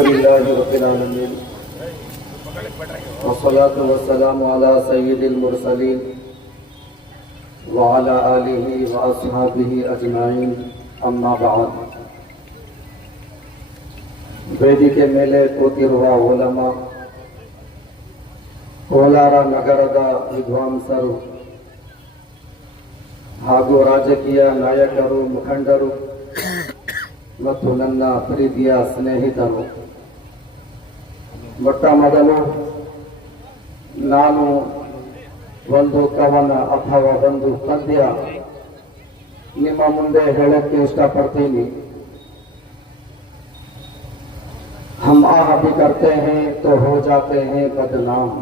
अल्हम्दुलिल्लाहि रब्बिल आलमीन वस्सलातु वस्सलामु अला सय्यिदिल मुरसलीन व अला आलिहि व अस्हाबिहि अजमाइन अम्मा बअद। ವೇದಿಕೆ ಮೇಲೆ ಕೂತಿರುವ ಉಲಮಾ, ಕೋಲಾರ ನಗರದ ವಿದ್ವಾಂಸರು ಹಾಗೂ ರಾಜಕೀಯ ನಾಯಕರು, ಮುಖಂಡರು ಮತ್ತು ನನ್ನ ಪ್ರೀತಿಯ ಸ್ನೇಹಿತರು, ಮೊಟ್ಟ ಮೊದಲು ನಾನು ಒಂದು ಕವನ ಅಥವಾ ಒಂದು ಪದ್ಯ ನಿಮ್ಮ ಮುಂದೆ ಹೇಳಕ್ಕೆ ಇಷ್ಟಪಡ್ತೀನಿ. हम आह भी करते हैं तो हो जाते हैं बदनाम.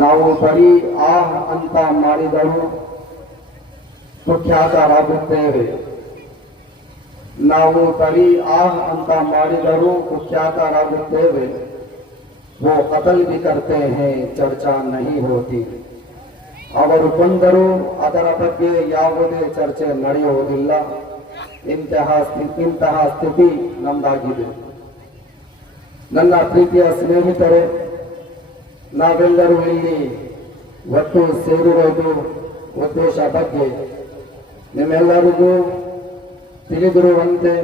ನಾವು ಬರೀ ಆಹ್ ಅಂತ ಮಾಡಿದರೂ ಕುಖ್ಯಾತರಾಗುತ್ತೇವೆ. ನಾವು ಬರೀ ಆಹ್ ಅಂತ ಮಾಡಿದರೂ ಕುಖ್ಯಾತರಾಗುತ್ತೇವೆ. वो कत्ल भी करते हैं चर्चा नहीं होती. ಅವರು ಕೊಂದರೂ ಅದರ ಬಗ್ಗೆ ಯಾವುದೇ ಚರ್ಚೆ ನಡೆಯುವುದಿಲ್ಲ. ಇಂತಹ ಸ್ಥಿತಿ ನಮ್ದಾಗಿದೆ. ನನ್ನ ಪ್ರೀತಿಯ ಸ್ನೇಹಿತರೆ, ನಾವೆಲ್ಲರೂ ಇಲ್ಲಿ ಒಟ್ಟು ಸೇರಿರೋದು ಉದ್ದೇಶ ಬಗ್ಗೆ ನಿಮ್ಮೆಲ್ಲರಿಗೂ ತಿಳಿದಿರುವಂತೆ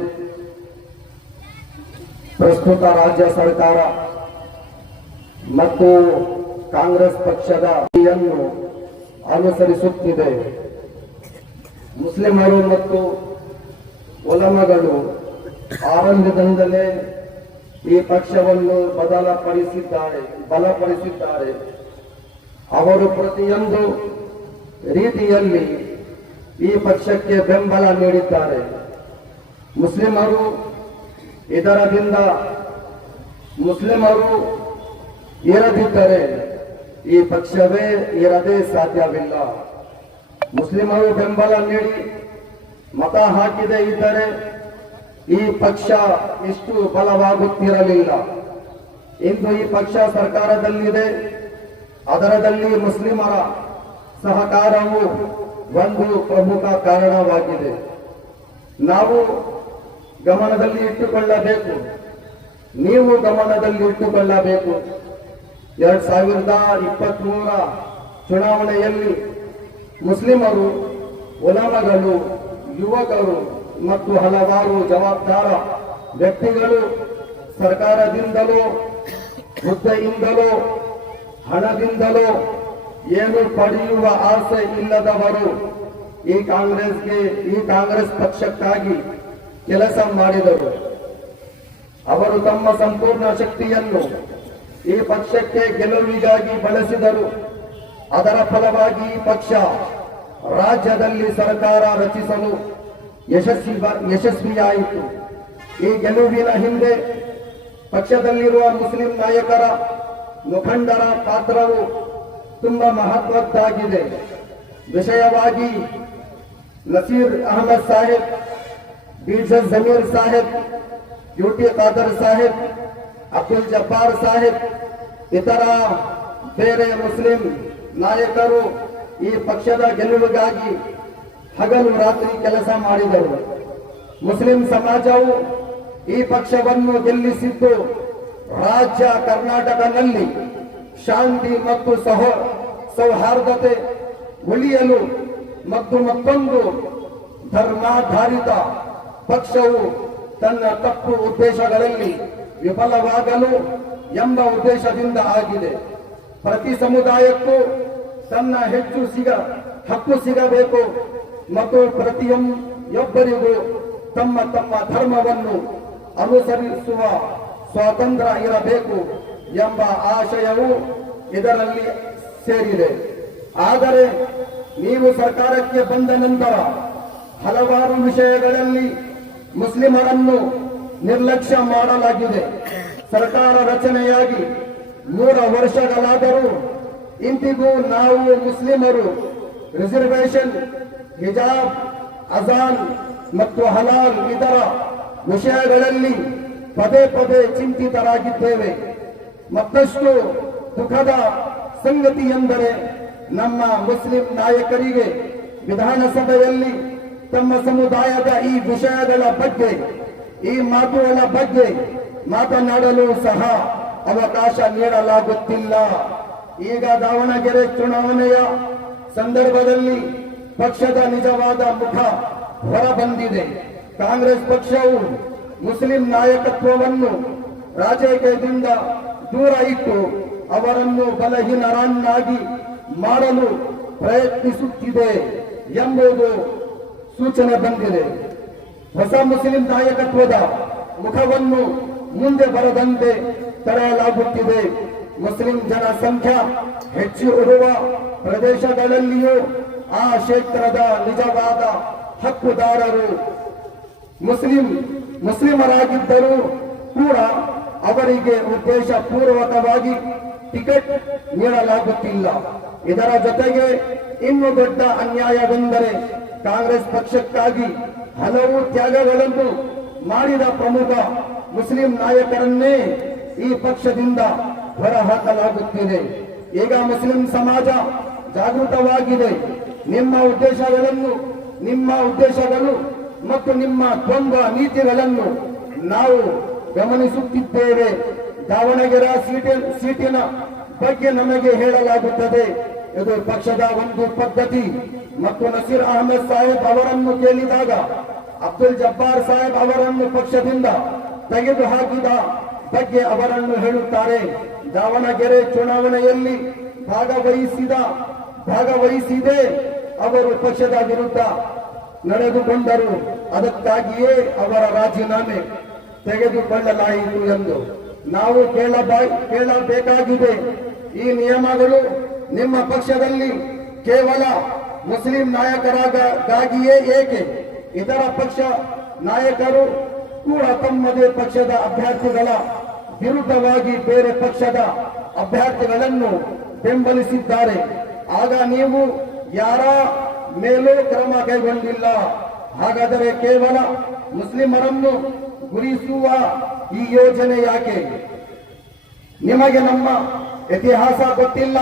ಪ್ರಸ್ತುತ ರಾಜ್ಯ ಸರ್ಕಾರ ಮತ್ತು ಕಾಂಗ್ರೆಸ್ ಪಕ್ಷದ ನೀತಿಯನ್ನು ಅನುಸರಿಸುತ್ತಿದೆ. ಮುಸ್ಲಿಮರು ಮತ್ತು ಉಲಮಗಳು ಆರಂಭದಿಂದಲೇ ಈ ಪಕ್ಷವನ್ನು ಬಲಪಡಿಸಿದ್ದಾರೆ. ಅವರು ಪ್ರತಿಯೊಂದು ರೀತಿಯಲ್ಲಿ ಈ ಪಕ್ಷಕ್ಕೆ ಬೆಂಬಲ ನೀಡಿದ್ದಾರೆ. ಮುಸ್ಲಿಮರು ಇರದಿದ್ದರೆ ಈ ಪಕ್ಷವೇ ಇರದೇ ಸಾಧ್ಯವಿಲ್ಲ. ಮುಸ್ಲಿಮರು ಬೆಂಬಲ ನೀಡಿ ಮತ ಹಾಕಿದೆ ಇದ್ದರೆ ಈ ಪಕ್ಷ ಇಷ್ಟು ಬಲವಾಗುತ್ತಿರಲಿಲ್ಲ. ಇಂದು ಈ ಪಕ್ಷ ಸರ್ಕಾರದಲ್ಲಿದೆ. ಅದರದಲ್ಲಿ ಮುಸ್ಲಿಮರ ಸಹಕಾರವು ಒಂದು ಪ್ರಮುಖ ಕಾರಣವಾಗಿದೆ. ನಾವು ಗಮನದಲ್ಲಿ ಇಟ್ಟುಕೊಳ್ಳಬೇಕು, ನೀವು ಗಮನದಲ್ಲಿ ಇಟ್ಟುಕೊಳ್ಳಬೇಕು. 2023 ಚುನಾವಣೆಯಲ್ಲಿ ಮುಸ್ಲಿಮರು, ಉಲಮಗಳು, ಯುವಕರು ಮತ್ತು ಹಲವಾರು ಜವಾಬ್ದಾರ ವ್ಯಕ್ತಿಗಳು ಸರ್ಕಾರದಿಂದಲೋ, ಹುದ್ದೆಯಿಂದಲೋ, ಹಣದಿಂದಲೋ ಏನು ಪಡೆಯುವ ಆಸೆ ಇಲ್ಲದವರು ಈ ಕಾಂಗ್ರೆಸ್ ಪಕ್ಷಕ್ಕಾಗಿ ಕೆಲಸ ಮಾಡಿದರು. ಅವರು ತಮ್ಮ ಸಂಪೂರ್ಣ ಶಕ್ತಿಯನ್ನು ಈ ಪಕ್ಷಕ್ಕೆ ಗೆಲುವಿಗಾಗಿ ಬಳಸಿದರು. ಅದರ ಫಲವಾಗಿ ಈ ಪಕ್ಷ ರಾಜ್ಯದಲ್ಲಿ ಸರ್ಕಾರ ರಚಿಸಲು ಯಶಸ್ವಿಯಾಯಿತು. ಈ ಗೆಲುವಿನ ಹಿಂದೆ ಪಕ್ಷದಲ್ಲಿರುವ ಮುಸ್ಲಿಂ ನಾಯಕರ, ಮುಖಂಡರ ಪಾತ್ರವು ತುಂಬಾ ಮಹತ್ವದ್ದಾಗಿದೆ. ವಿಷಯವಾಗಿ ನಸೀರ್ ಅಹಮದ್ ಸಾಹೇಬ್, ಬೀಜ ಜಮೀರ್ ಸಾಹೇಬ್, ಯುಟಿ ಖಾದರ್ ಸಾಹೇಬ್, ಅಬ್ದುಲ್ ಜಬ್ಬಾರ್ ಸಾಹೇಬ್, ಇತರ ಬೇರೆ ಮುಸ್ಲಿಂ ನಾಯಕರು ಈ ಪಕ್ಷದ ಗೆಲುವಿಗಾಗಿ ಹಗಲು ರಾತ್ರಿ ಕೆಲಸ ಮಾಡಿದರು. ಮುಸ್ಲಿಂ ಸಮಾಜವು ಈ ಪಕ್ಷವನ್ನು ಗೆಲ್ಲಿಸಿದ್ದು ರಾಜ್ಯ ಕರ್ನಾಟಕದಲ್ಲಿ ಶಾಂತಿ ಮತ್ತು ಸೌಹಾರ್ದತೆ ಉಳಿಯಲು ಮತ್ತು ಮತ್ತೊಂದು ಧರ್ಮಾಧಾರಿತ ಪಕ್ಷವು ತನ್ನ ತಪ್ಪು ಉದ್ದೇಶಗಳಲ್ಲಿ ವಿಫಲವಾಗಲು ಎಂಬ ಉದ್ದೇಶದಿಂದ ಆಗಿದೆ. ಪ್ರತಿ ಸಮುದಾಯಕ್ಕೂ ತನ್ನ ಹಕ್ಕು ಸಿಗಬೇಕು ಮತ್ತು ಪ್ರತಿಯೊಬ್ಬರಿಗೂ ತಮ್ಮ ತಮ್ಮ ಧರ್ಮವನ್ನು ಅನುಸರಿಸುವ ಸ್ವಾತಂತ್ರ್ಯ ಇರಬೇಕು ಎಂಬ ಆಶಯವು ಇದರಲ್ಲಿ ಸೇರಿದೆ. ಆದರೆ ನೀವು ಸರ್ಕಾರಕ್ಕೆ ಬಂದ ನಂತರ ಹಲವಾರು ವಿಷಯಗಳಲ್ಲಿ ಮುಸ್ಲಿಮರನ್ನು ನಿರ್ಲಕ್ಷ್ಯ ಮಾಡಲಾಗಿದೆ. ಸರ್ಕಾರ ರಚನೆಯಾಗಿ 3 ವರ್ಷಗಳಾದರೂ ಇಂದಿಗೂ ನಾವು ಮುಸ್ಲಿಮರು ರಿಸರ್ವೇಶನ್, ಹಿಜಾಬ್, ಅಜಾನ್ ಮತ್ತು ಹಲಾಲ್ ಇತರ ವಿಷಯಗಳಲ್ಲಿ ಪದೇ ಪದೇ ಚಿಂತಿತರಾಗಿದ್ದೇವೆ. ಮತ್ತಷ್ಟು ದುಃಖದ ಸಂಗತಿ ಎಂದರೆ ನಮ್ಮ ಮುಸ್ಲಿಂ ನಾಯಕರಿಗೆ ವಿಧಾನಸಭೆಯಲ್ಲಿ ತಮ್ಮ ಸಮುದಾಯದ ಈ ವಿಷಯಗಳ ಬಗ್ಗೆ ಈ ಮಾತುಗಳ ಬಗ್ಗೆ ಮಾತನಾಡಲು ಸಹ ಅವಕಾಶ ನೀಡಲಾಗುತ್ತಿಲ್ಲ. ಈಗ ದಾವಣಗೆರೆ ಚುನಾವಣೆಯ ಸಂದರ್ಭದಲ್ಲಿ ಪಕ್ಷದ ನಿಜವಾದ ಮುಖ ಹೊರಬಂದಿದೆ. ಕಾಂಗ್ರೆಸ್ ಪಕ್ಷವು ಮುಸ್ಲಿಂ ನಾಯಕತ್ವವನ್ನು ರಾಜಕೀಯದಿಂದ ದೂರ ಇಟ್ಟು ಅವರನ್ನು ಬಲಹೀನರನ್ನಾಗಿ ಮಾಡಲು ಪ್ರಯತ್ನಿಸುತ್ತಿದೆ ಎಂಬುದು ಸೂಚನೆ ಬಂದಿದೆ. ಹೊಸ ಮುಸ್ಲಿಂ ನಾಯಕತ್ವದ ಮುಖವನ್ನು ಮುಂದೆ ಬರದಂತೆ ತಡೆಯಲಾಗುತ್ತಿದೆ. ಮುಸ್ಲಿಂ ಜನಸಂಖ್ಯೆ ಹೆಚ್ಚು ಇರುವ ಪ್ರದೇಶಗಳಲ್ಲಿಯೂ ಆ ಕ್ಷೇತ್ರದ ನಿಜವಾದ ಹಕ್ಕುದಾರರು ಮುಸ್ಲಿಮರಾಗಿದ್ದರೂ ಕೂಡ ಅವರಿಗೆ ಉದ್ದೇಶ ಪೂರ್ವಕವಾಗಿ ಟಿಕೆಟ್ ನೀಡಲಾಗುತ್ತಿಲ್ಲ. ಇದರ ಜೊತೆಗೆ ಇನ್ನು ದೊಡ್ಡ ಅನ್ಯಾಯವೆಂದರೆ ಕಾಂಗ್ರೆಸ್ ಪಕ್ಷಕ್ಕಾಗಿ ಹಲವು ತ್ಯಾಗಗಳನ್ನು ಮಾಡಿದ ಪ್ರಮುಖ ಮುಸ್ಲಿಂ ನಾಯಕರನ್ನೇ ಈ ಪಕ್ಷದಿಂದ ಹೊರಹಾಕಲಾಗುತ್ತಿದೆ. ಈಗ ಮುಸ್ಲಿಂ ಸಮಾಜ ಜಾಗೃತವಾಗಿದೆ. ನಿಮ್ಮ ಉದ್ದೇಶಗಳು ಮತ್ತು ನಿಮ್ಮ ದ್ವಂದ್ವ ನೀತಿಗಳನ್ನು ನಾವು ಗಮನಿಸುತ್ತಿದ್ದೇವೆ. ದಾವಣಗೆರೆ ಸೀಟಿನ ಬಗ್ಗೆ ನಮಗೆ ಹೇಳಲಾಗುತ್ತದೆ, ಇದು ಪಕ್ಷದ ಒಂದು ಪದ್ಧತಿ ಮತ್ತು ನಸೀರ್ ಅಹಮದ್ ಸಾಹೇಬ್ ಅವರನ್ನು ಕೇಳಿದಾಗ ಅಬ್ದುಲ್ ಜಬ್ಬಾರ್ ಸಾಹೇಬ್ ಅವರನ್ನು ಪಕ್ಷದಿಂದ ತೆಗೆದುಹಾಕಿದ ಬಗ್ಗೆ ಅವರನ್ನು ಹೇಳುತ್ತಾರೆ. ದಾವಣಗೆರೆ ಚುನಾವಣೆಯಲ್ಲಿ ಭಾಗವಹಿಸಿದೆ ಅವರು ಪಕ್ಷದ ವಿರುದ್ಧ ನಡೆದುಕೊಂಡರು, ಅದಕ್ಕಾಗಿಯೇ ಅವರ ರಾಜೀನಾಮೆ ತೆಗೆದುಕೊಳ್ಳಲಾಯಿತು ಎಂದು ನಾವು ಕೇಳಬೇಕಾಗಿದೆ. ಈ ನಿಯಮಗಳು ನಿಮ್ಮ ಪಕ್ಷದಲ್ಲಿ ಕೇವಲ ಮುಸ್ಲಿಂ ನಾಯಕರಿಗಾಗಿಯೇ ಏಕೆ? ಇತರ ಪಕ್ಷ ನಾಯಕರು ಕೂಡ ತಮ್ಮದೇ ಪಕ್ಷದ ಅಭ್ಯರ್ಥಿಗಳ ವಿರುದ್ಧವಾಗಿ ಬೇರೆ ಪಕ್ಷದ ಅಭ್ಯರ್ಥಿಗಳನ್ನು ಬೆಂಬಲಿಸಿದ್ದಾರೆ. ಆಗ ನೀವು ಯಾರ ಮೇಲೂ ಕ್ರಮ ಕೈಗೊಂಡಿಲ್ಲ. ಹಾಗಾದರೆ ಕೇವಲ ಮುಸ್ಲಿಮರನ್ನು ಗುರಿಸುವ ಈ ಯೋಜನೆ ಯಾಕೆ? ನಿಮಗೆ ನಮ್ಮ ಇತಿಹಾಸ ಗೊತ್ತಿಲ್ಲ.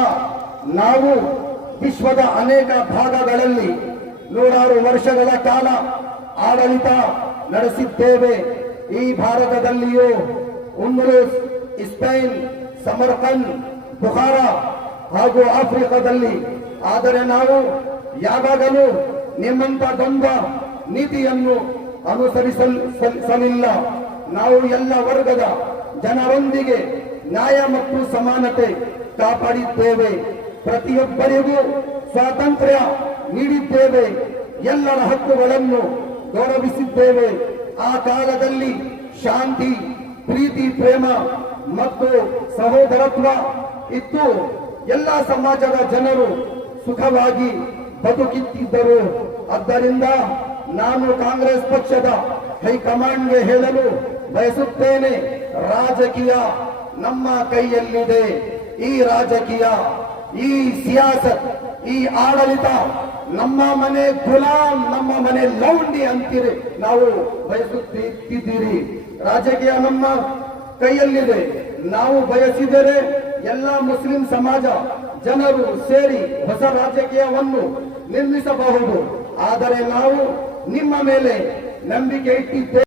ನಾವು ವಿಶ್ವದ ಅನೇಕ ಭಾಗಗಳಲ್ಲಿ ನೂರಾರು ವರ್ಷಗಳ ಕಾಲ ಆಡಳಿತ ನಡೆಸಿದ್ದೇವೆ. ಈ ಭಾರತದಲ್ಲಿಯೂ ಉಂಗ್ರೂಸ್, ಸ್ಪೇನ್, ಸಮರ್ಕಂದ್, ಬುಖಾರ ಹಾಗೂ ಆಫ್ರಿಕಾದಲ್ಲಿ. ಆದರೆ ನಾವು ಯಾವಾಗಲೂ ನಿಮ್ಮಂತ ದ್ವಂದ್ವ ನೀತಿಯನ್ನು ಅನುಸರಿಸಲಿಲ್ಲ. ನಾವು ಎಲ್ಲ ವರ್ಗದ ಜನರೊಂದಿಗೆ ನ್ಯಾಯ ಮತ್ತು ಸಮಾನತೆ ಕಾಪಾಡಿದ್ದೇವೆ. ಪ್ರತಿಯೊಬ್ಬರಿಗೂ ಸ್ವಾತಂತ್ರ್ಯ ನೀಡಿದ್ದೇವೆ. ಎಲ್ಲರ ಹಕ್ಕುಗಳನ್ನು ಗೌರವಿಸಿದ್ದೇವೆ. ಆ ಕಾಲದಲ್ಲಿ ಶಾಂತಿ, ಪ್ರೀತಿ, ಪ್ರೇಮ ಮತ್ತು ಸಹೋದರತ್ವ ಇತ್ತು. ಎಲ್ಲ ಸಮಾಜದ ಜನರು ಸುಖವಾಗಿ ಬದುಕುತ್ತಿದ್ದರು. ಆದ್ದರಿಂದ ನಾನು ಕಾಂಗ್ರೆಸ್ ಪಕ್ಷದ ಹೈಕಮಾಂಡ್ಗೆ ಹೇಳಲು ಬಯಸುತ್ತೇನೆ, ರಾಜಕೀಯ ನಮ್ಮ ಕೈಯಲ್ಲಿದೆ. ಈ ರಾಜಕೀಯ, ಈ ಸಿಯಾಸತ್, ಈ ಆಡಳಿತ ನಮ್ಮ ಮನೆ ಗುಲಾಮ್, ನಮ್ಮ ಮನೆ ಲೌಂಡಿ ಅಂತೀರಿ ನಾವು ಬಯಸುತ್ತಿದ್ದೀರಿ. ರಾಜಕೀಯ ನಮ್ಮ ಕೈಯಲ್ಲಿದೆ. ನಾವು ಬಯಸಿದರೆ ಎಲ್ಲ ಮುಸ್ಲಿಂ ಸಮಾಜ ಜನರು ಸೇರಿ ಹೊಸ ರಾಜಕೀಯವನ್ನು ನಿರ್ಮಿಸಬಹುದು. ಆದರೆ ನಾವು ನಿಮ್ಮ ಮೇಲೆ ನಂಬಿಕೆ ಇಟ್ಟಿದ್ದೇವೆ.